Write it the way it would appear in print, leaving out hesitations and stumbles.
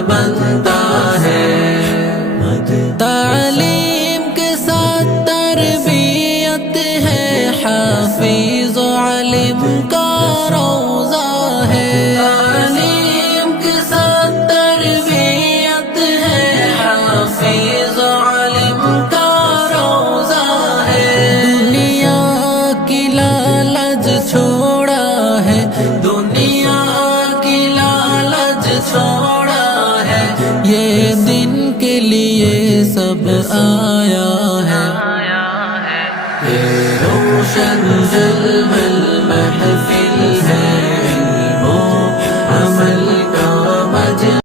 بنتا ہے۔ تعلیم کے ساتھ تربیت ہے، حافظ و عالم کا روزہ ہے۔ تعلیم کے ساتھ تربیت ہے، حافظ و عالم کا روزہ ہے۔ دنیا کی لالچ چھوڑا ہے، دنیا کی لالچ چھوڑا ہے، یہ دن کے لیے سب آیا ہے۔ روشن جلوہ